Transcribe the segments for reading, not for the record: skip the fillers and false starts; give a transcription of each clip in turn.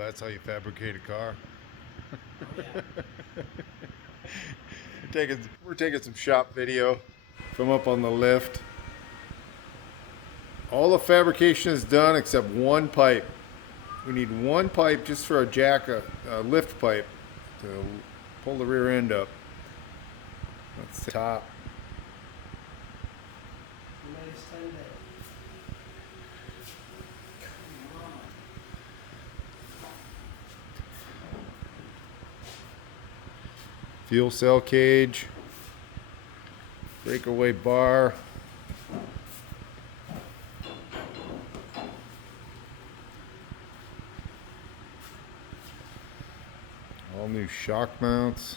that's how you fabricate a car. Oh yeah. We're taking some shop video from up on the lift. All the fabrication is done except one pipe. We need one pipe just for a lift pipe to pull the rear end up. That's the top. Nice 10 days. Come on. Fuel cell cage. Breakaway bar. All new shock mounts.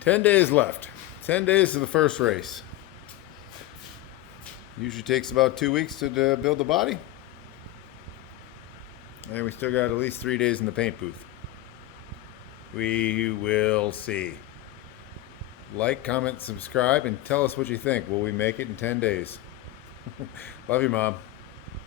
Ten days left. 10 days to the first race. Usually takes about 2 weeks to build the body. And we still got at least 3 days in the paint booth. We will see. Like, comment, subscribe, and tell us what you think. Will we make it in 10 days? Love you, Mom.